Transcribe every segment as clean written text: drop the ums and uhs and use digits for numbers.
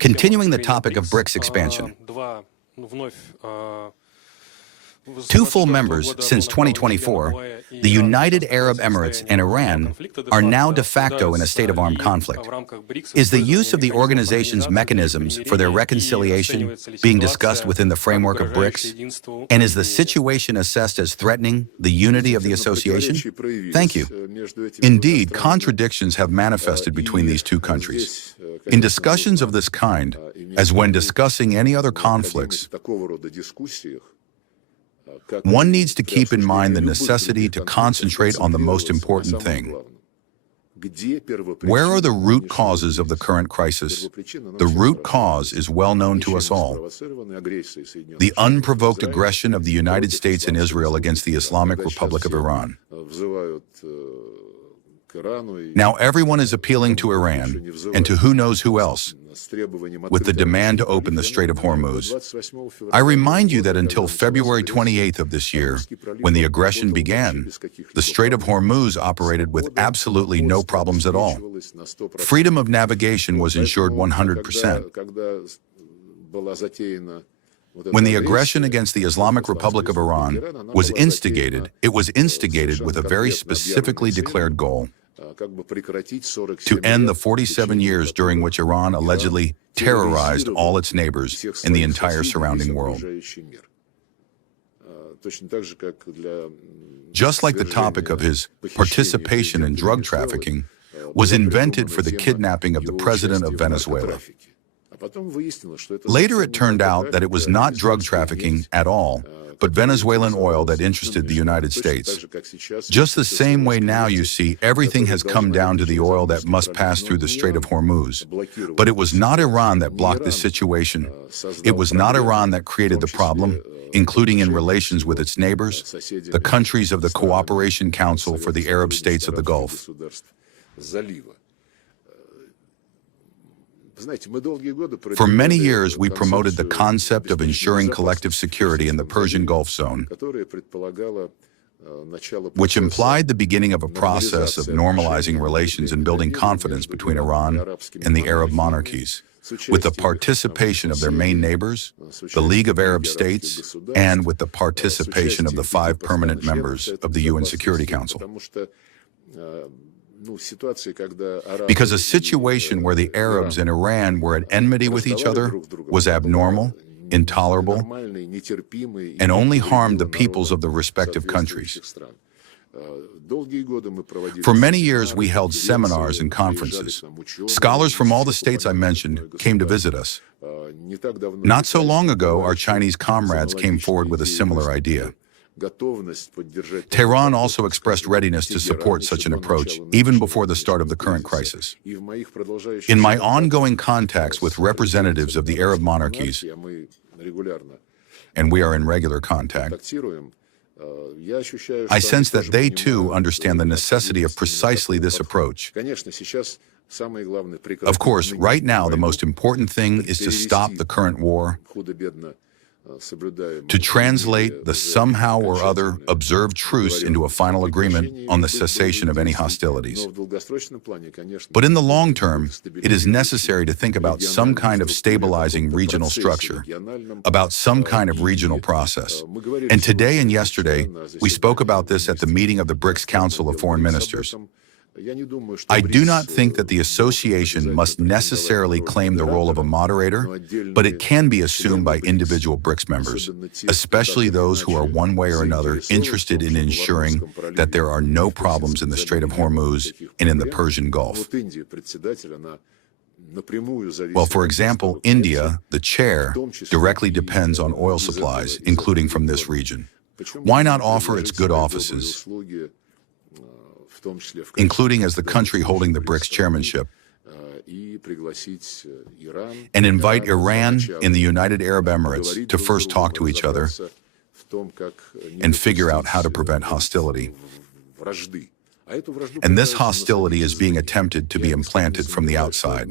Continuing the topic of BRICS expansion. Two full members since 2024, the United Arab Emirates and Iran, are now de facto in a state of armed conflict. Is the use of the organization's mechanisms for their reconciliation being discussed within the framework of BRICS? And is the situation assessed as threatening the unity of the association? Thank you. Indeed, contradictions have manifested between these two countries. In discussions of this kind, as when discussing any other conflicts, one needs to keep in mind the necessity to concentrate on the most important thing. Where are the root causes of the current crisis? The root cause is well known to us all. The unprovoked aggression of the United States and Israel against the Islamic Republic of Iran. Now everyone is appealing to Iran, and to who knows who else, with the demand to open the Strait of Hormuz. I remind you that until February 28th of this year, when the aggression began, the Strait of Hormuz operated with absolutely no problems at all. Freedom of navigation was ensured 100%. When the aggression against the Islamic Republic of Iran was instigated, it was instigated with a very specifically declared goal: to end the 47 years during which Iran allegedly terrorized all its neighbors in the entire surrounding world. Just like the topic of his participation in drug trafficking was invented for the kidnapping of the president of Venezuela. Later it turned out that it was not drug trafficking at all, but Venezuelan oil that interested the United States. Just the same way now you see everything has come down to the oil that must pass through the Strait of Hormuz. But it was not Iran that blocked this situation. It was not Iran that created the problem, including in relations with its neighbors, the countries of the Cooperation Council for the Arab States of the Gulf. For many years, we promoted the concept of ensuring collective security in the Persian Gulf zone, which implied the beginning of a process of normalizing relations and building confidence between Iran and the Arab monarchies, with the participation of their main neighbors, the League of Arab States, and with the participation of the 5 permanent members of the UN Security Council. Because a situation where the Arabs and Iran were at enmity with each other was abnormal, intolerable, and only harmed the peoples of the respective countries. For many years, we held seminars and conferences. Scholars from all the states I mentioned came to visit us. Not so long ago, our Chinese comrades came forward with a similar idea. Tehran also expressed readiness to support such an approach, even before the start of the current crisis. In my ongoing contacts with representatives of the Arab monarchies, and we are in regular contact, I sense that they too understand the necessity of precisely this approach. Of course, right now the most important thing is to stop the current war, to translate the somehow or other observed truce into a final agreement on the cessation of any hostilities. But in the long term, it is necessary to think about some kind of stabilizing regional structure, about some kind of regional process. And today and yesterday, we spoke about this at the meeting of the BRICS Council of Foreign Ministers. I do not think that the association must necessarily claim the role of a moderator, but it can be assumed by individual BRICS members, especially those who are one way or another interested in ensuring that there are no problems in the Strait of Hormuz and in the Persian Gulf. Well, for example, India, the chair, directly depends on oil supplies, including from this region. Why not offer its good offices, including as the country holding the BRICS chairmanship, and invite Iran and the United Arab Emirates to first talk to each other and figure out how to prevent hostility. And this hostility is being attempted to be implanted from the outside.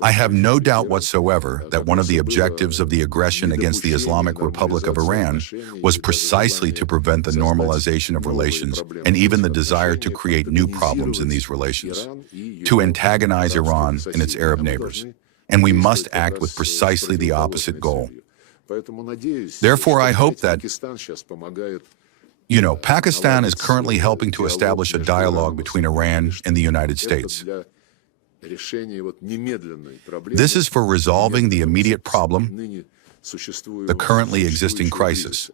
I have no doubt whatsoever that one of the objectives of the aggression against the Islamic Republic of Iran was precisely to prevent the normalization of relations and even the desire to create new problems in these relations, to antagonize Iran and its Arab neighbors. And we must act with precisely the opposite goal. Therefore, I hope that, Pakistan is currently helping to establish a dialogue between Iran and the United States. This is for resolving the immediate problem, the currently existing crisis.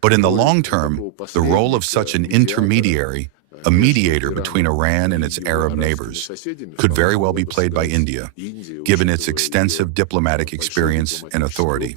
But in the long term, the role of such an intermediary, a mediator between Iran and its Arab neighbors, could very well be played by India, given its extensive diplomatic experience and authority.